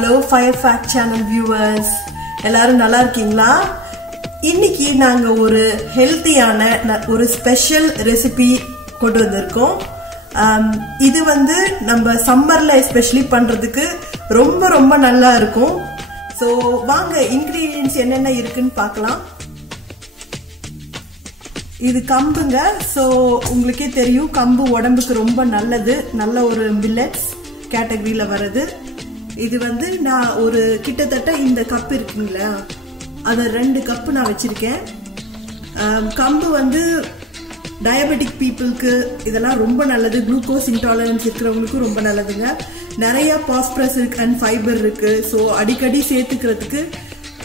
Hello Fire Fact Channel viewers. எல்லாரும் நல்லா இருக்கீங்களா? இன்னைக்கு நாங்க ஒரு ஹெல்தியான ஒரு ஸ்பெஷல் ரெசிபி கொண்டு வந்திருக்கோம். இது வந்து நம்ம சம்மர்ல எஸ்பெஷலி பண்றதுக்கு ரொம்ப ரொம்ப நல்லா இருக்கும். சோ வாங்க இன்கிரிடியன்ட்ஸ் என்னென்ன இருக்குன்னு பார்க்கலாம். இது கம்புங்க. சோ உங்களுக்கே தெரியும் கம்பு உடம்புக்கு ரொம்ப நல்லது. நல்ல ஒரு மில்லட்ஸ் கேட்டகரியில வருது. இது வந்து நான் ஒரு கிட்டத்தட்ட இந்த கப் இருக்குங்களா, அதை 2 கப்பு நான் வச்சிருக்கேன். கம்பு வந்து டயபெட்டிக் பீப்புளுக்கு இதெல்லாம் ரொம்ப நல்லது. குளுக்கோஸ் இன்டாலரன்ஸ் இருக்கிறவங்களுக்கும் ரொம்ப நல்லதுங்க. நிறைய பாஸ்பரஸ் இருக்கு அண்ட் ஃபைபர் இருக்கு. ஸோ அடிக்கடி சேர்த்துக்கிறதுக்கு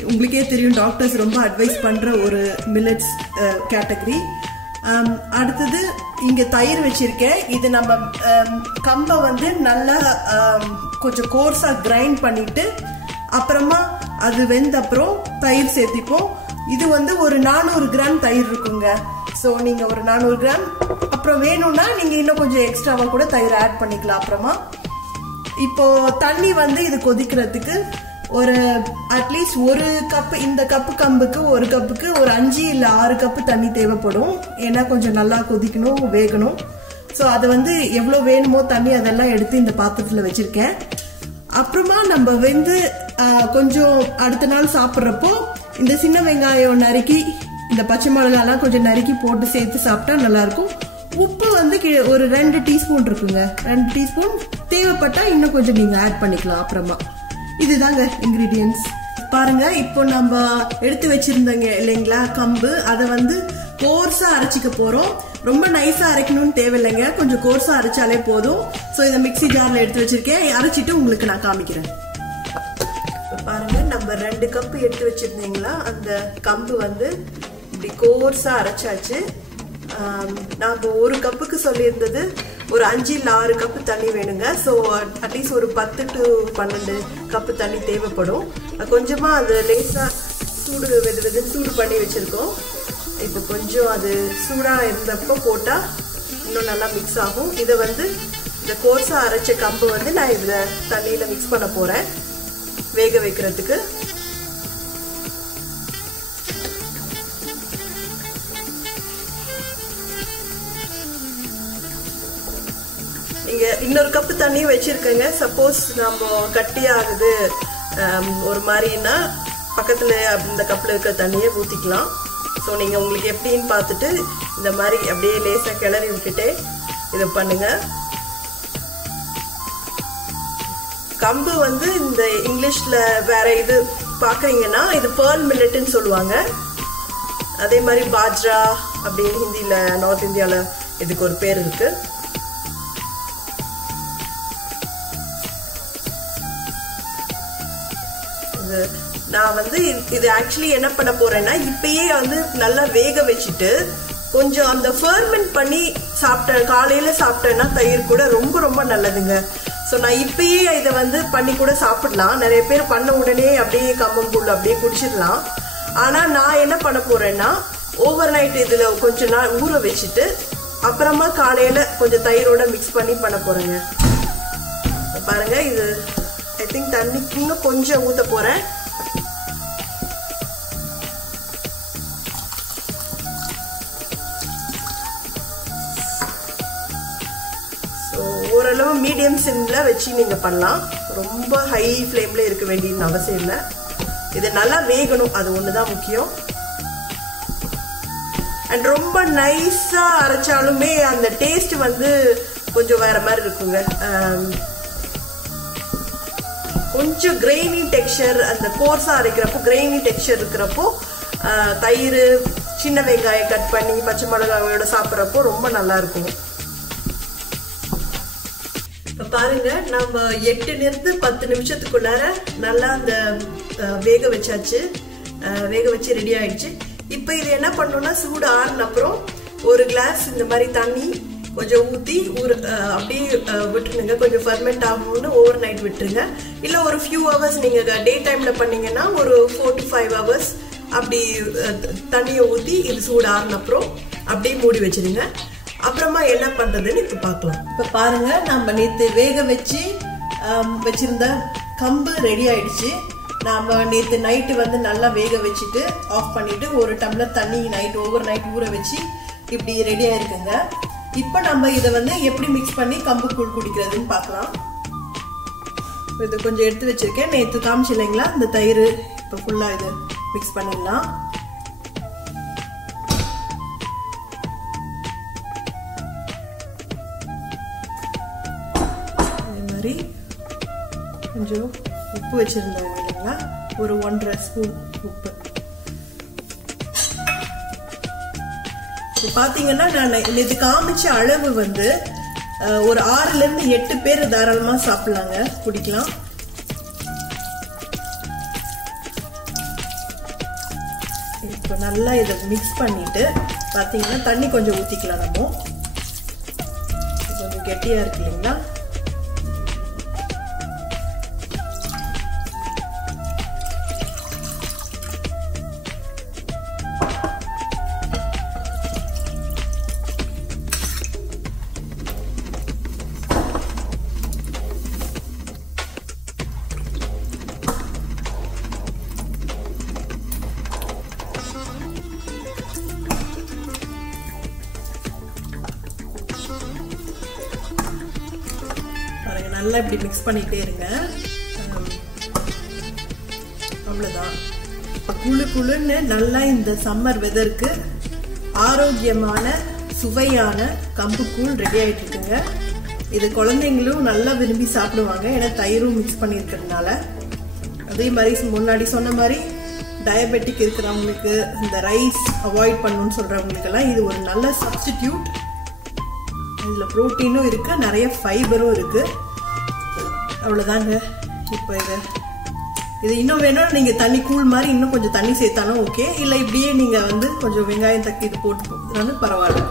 உங்களுக்கே தெரியும் டாக்டர்ஸ் ரொம்ப அட்வைஸ் பண்ற ஒரு மில்லட்ஸ் கேட்டகரி. அடுத்தது இங்க தயிர் வச்சிருக்கேன். இது நம்ம கம்பை வந்து நல்லா கொஞ்சம் கோர்ஸா கிரைண்ட் பண்ணிட்டு அப்புறமா அது வெந்த அப்புறம் தயிர் சேர்த்திப்போம். இது வந்து ஒரு 400 கிராம் தயிர் இருக்குங்க. ஸோ நீங்க ஒரு 400 கிராம், அப்புறம் வேணும்னா நீங்க இன்னும் கொஞ்சம் எக்ஸ்ட்ராவா கூட தயிர் ஆட் பண்ணிக்கலாம். அப்புறமா இப்போ தண்ணி வந்து இது கொதிக்கிறதுக்கு ஒரு அட்லீஸ்ட் ஒரு கப்பு, இந்த கப்பு கம்புக்கு ஒரு கப்புக்கு ஒரு 5 இல்ல 6 கப்பு தண்ணி தேவைப்படும். ஏன்னா கொஞ்சம் நல்லா கொதிக்கணும், வேகணும். ஸோ அது வந்து எவ்வளோ வேணுமோ தண்ணி அதெல்லாம் எடுத்து இந்த பாத்திரத்தில் வச்சிருக்கேன். அப்புறமா நம்ம வந்து கொஞ்சம் அடுத்த நாள் சாப்பிட்றப்போ இந்த சின்ன வெங்காயம் நறுக்கி, இந்த பச்சை மிளகாலாம் கொஞ்சம் நறுக்கி போட்டு சேர்த்து சாப்பிட்டா நல்லா இருக்கும். உப்பு வந்து ஒரு 2 டீஸ்பூன் இருக்குங்க. 2 டீஸ்பூன் தேவைப்பட்டா இன்னும் கொஞ்சம் நீங்க ஆட் பண்ணிக்கலாம். அப்புறமா இதுதாங்க இன்கிரீடியன்ஸ். பாருங்க, இப்போ நம்ம எடுத்து வச்சிருந்தோங்க இல்லைங்களா கம்பு, அதை வந்து கோர்ஸா அரைச்சிக்க போறோம். ரொம்ப நைஸா அரைக்கணும்னு தேவையில்லைங்க, கொஞ்சம் கோர்ஸா அரைச்சாலே போதும். ஸோ இதை மிக்ஸி ஜார்ல எடுத்து வச்சிருக்கேன். அரைச்சிட்டு உங்களுக்கு நான் காமிக்கிறேன். பாருங்க, நம்ம 2 கப்பு எடுத்து வச்சிருந்தீங்களா அந்த கம்பு வந்து இப்படி கோர்ஸா அரைச்சாச்சு. நான் ஒரு கப்புக்கு சொல்லியிருந்தது ஒரு 5 இல்ல 6 கப்பு தண்ணி வேணுங்க. ஸோ அட்லீஸ்ட் ஒரு 10 to 12 கப்பு தண்ணி தேவைப்படும். கொஞ்சமா அது லேசா வெதுன்னு சூடு பண்ணி வச்சிருக்கோம். இப்போ கொஞ்சம் அது சூடா இருந்தப்போ போட்டா இன்னும் நல்லா மிக்ஸ் ஆகும். இதை வந்து இந்த கோர்ஸா அரைச்ச கம்பு வந்து நான் இதுல தண்ணியில மிக்ஸ் பண்ண போறேன் வேக வைக்கிறதுக்கு. இங்க இன்னொரு கப்பு தண்ணி வச்சிருக்கேங்க. சப்போஸ் நம்ம கட்டி ஆகுது ஒரு மாதிரின்னா பக்கத்துல இந்த கப்ல இருக்கிற தண்ணியை ஊத்திக்கலாம். ஸோ நீங்க உங்களுக்கு எப்படின்னு பார்த்துட்டு இந்த மாதிரி அப்படியே லேசா கிளறி விட்டுட்டே இதை பண்ணுங்க. கம்பு வந்து இந்த இங்கிலீஷ்ல வேற இது பாக்குறீங்கன்னா இது பேர்ல் மில்லட்னு சொல்லுவாங்க. அதே மாதிரி பாஜ்ரா அப்படின்னு ஹிந்தியில நார்த் இந்தியால இதுக்கு ஒரு பேர் இருக்கு. நான் வந்து இது ஆக்சுவலி என்ன பண்ண போறேன்னா, இப்பயே வந்து நல்லா வேக வச்சுட்டு கொஞ்சம் அந்த ஃபெர்மெண்ட் பண்ணி சாப்பிட்டேன், காலையில சாப்பிட்டேன்னா தயிர் கூட ரொம்ப ரொம்ப நல்லதுங்க. ஸோ நான் இப்பயே இதை வந்து பண்ணி கூட சாப்பிடலாம். நிறைய பேர் பண்ண உடனே அப்படியே கம்பங்கூழ் அப்படியே குடிச்சிடலாம். ஆனா நான் என்ன பண்ண போறேன்னா, ஓவர் நைட் இதுல கொஞ்ச நாள் ஊற வச்சுட்டு அப்புறமா காலையில கொஞ்சம் தயிரோட மிக்ஸ் பண்ணி பண்ண போறேங்க. பாருங்க, இது ஐ திங்க் தண்ணி இன்னும் கொஞ்சம் ஊத்த போறேன். ஓரளவு மீடியம் சிம்ல வச்சு நீங்க பண்ணலாம். ரொம்ப ஹை ஃப்ளேம்ல இருக்க வேண்டிய அவசியம் இல்லை. இது நல்லா வேகணும், அது ஒண்ணுதான் முக்கியம். அண்ட் ரொம்ப நைஸா அரைச்சாலுமே அந்த டேஸ்ட் வந்து கொஞ்சம் வேற மாதிரி இருக்குங்க. கொஞ்சம் கிரெயினி டெக்ஸ்சர், அந்த கோர்ஸா அரைக்கிறப்போ கிரெயினி டெக்ஸ்சர் இருக்கிறப்போ தயிர், சின்ன வெங்காயம் கட் பண்ணி பச்சை மிளகாயோட சாப்பிட்றப்போ ரொம்ப நல்லா இருக்கும். இப்ப பாருங்க, நம்ம 8 to 10 நிமிஷத்துக்குள்ளார நல்லா அந்த வேக வச்சாச்சு. வேக வச்சு ரெடி ஆயிடுச்சு. இப்ப இது என்ன பண்ணோம்னா, சூடு ஆறுன அப்புறம் ஒரு கிளாஸ் இந்த மாதிரி தண்ணி கொஞ்சம் ஊத்தி அப்படியே விட்டுருங்க. கொஞ்சம் ஃபெர்மெண்ட் ஆகணும்னு ஓவர் நைட் விட்டுருங்க. இல்ல ஒரு ஃபியூ ஹவர்ஸ் நீங்க டே டைம்ல பண்ணீங்கன்னா ஒரு 4 to 5 hours அப்படி தண்ணியை ஊத்தி இது சூடு ஆறுன அப்புறம் அப்படியே மூடி வச்சிருங்க. அப்புறமா என்ன பண்றதுன்னு இப்ப பார்க்கலாம். இப்ப பாருங்க, நம்ம நேத்து வேக வச்சு வச்சிருந்த கம்பு ரெடி ஆயிடுச்சு. நாம நேத்து நைட்டு வந்து நல்லா வேக வச்சுட்டு ஆஃப் பண்ணிட்டு ஒரு டம்ளர் தண்ணி ஓவர் நைட் ஊற வச்சு இப்படி ரெடி ஆயிருக்குங்க. இப்போ நம்ம இதை வந்து எப்படி மிக்ஸ் பண்ணி கம்பு கூழ் குடிக்கிறதுன்னு பார்க்கலாம். இது கொஞ்சம் எடுத்து வச்சிருக்கேன். நேற்று காமிச்சு இல்லைங்களா இந்த தயிர். இப்போ ஃபுல்லா இது மிக்ஸ் பண்ணிடலாம். அதே மாதிரி கொஞ்சம் உப்பு வச்சிருந்தோம் இல்லைங்களா, ஒரு 1.5 ஸ்பூன் உப்பு. பாத்தீங்கன்னா நான் இது காமிச்ச அளவு வந்து ஒரு 6ல இருந்து 8 பேர் தாராளமா சாப்பிடலாங்க, குடிக்கலாம். இப்போ நல்லா இதை மிக்ஸ் பண்ணிட்டு பாத்தீங்கன்னா தண்ணி கொஞ்சம் ஊத்திக்கலாம். நம்ம கொஞ்சம் கெட்டியா இருக்கு இல்லைங்களா. நல்லா இப்படி மிக்ஸ் பண்ணிட்டே இருங்க. அவ்வளவுதான். குளு குளுன்னு நல்லா இந்த சம்மர் வெதருக்கு ஆரோக்கியமான சுவையான கம்பு கூழ் ரெடி ஆயிட்டு இருக்குங்க. இது குழந்தைங்களும் நல்லா விரும்பி சாப்பிடுவாங்க, ஏன்னா தயிரும் மிக்ஸ் பண்ணிருக்கிறதுனால. அதே மாதிரி முன்னாடி சொன்ன மாதிரி டயபெட்டிக் இருக்கிறவங்களுக்கு, இந்த ரைஸ் அவாய்ட் பண்ணணும்னு சொல்றவங்களுக்கு எல்லாம் இது ஒரு நல்ல சப்ஸ்டிடியூட். இதுல புரோட்டீனும் இருக்கு, நிறைய ஃபைபரும் இருக்கு. அவ்வளவுதாங்க. இப்போ இது இன்னும் வேணும், நீங்க தண்ணி கூழ் மாதிரி இன்னும் கொஞ்சம் தண்ணி சேர்த்தாலும் ஓகே, இல்ல இப்படியே நீங்க வந்து கொஞ்சம் வெங்காயம் தக்கி இது போட்டு போகுதுனாலும் பரவாயில்ல.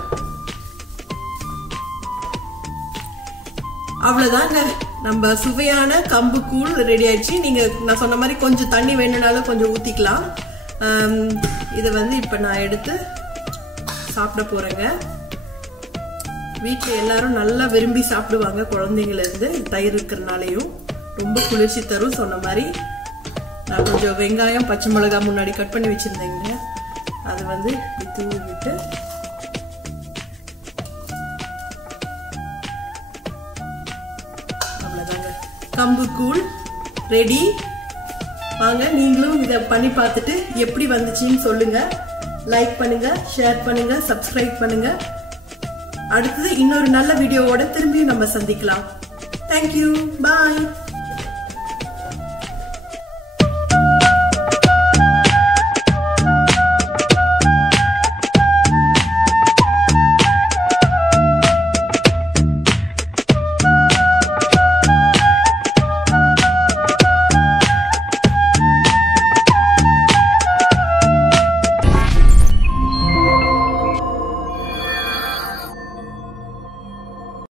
அவ்வளவுதாங்க, நம்ம சுவையான கம்பு கூழ் ரெடி ஆயிடுச்சு. நீங்க நான் சொன்ன மாதிரி கொஞ்சம் தண்ணி வேணும்னாலும் கொஞ்சம் ஊத்திக்கலாம். இதை வந்து இப்ப நான் எடுத்து சாப்பிட போறேங்க. வீட்டில் எல்லாரும் நல்லா விரும்பி சாப்பிடுவாங்க, குழந்தைங்கள இருந்து. தயிர் இருக்கிறனாலையும் ரொம்ப குளிர்ச்சி தரும். சொன்ன மாதிரி நான் கொஞ்சம் வெங்காயம் பச்சை மிளகாய் முன்னாடி கட் பண்ணி வச்சிருந்தேங்க, அது வந்து தூவி விட்டு அவ்வளவுதாங்க, கம்பு கூழ் ரெடி. வாங்க நீங்களும் இதை பண்ணி பார்த்துட்டு எப்படி வந்துச்சுன்னு சொல்லுங்க. லைக் பண்ணுங்க, ஷேர் பண்ணுங்க, சப்ஸ்கிரைப் பண்ணுங்க. அடுத்தது இன்னொரு நல்ல வீடியோவோட திரும்பியும் நம்ம சந்திக்கலாம். தேங்க்யூ, பாய்.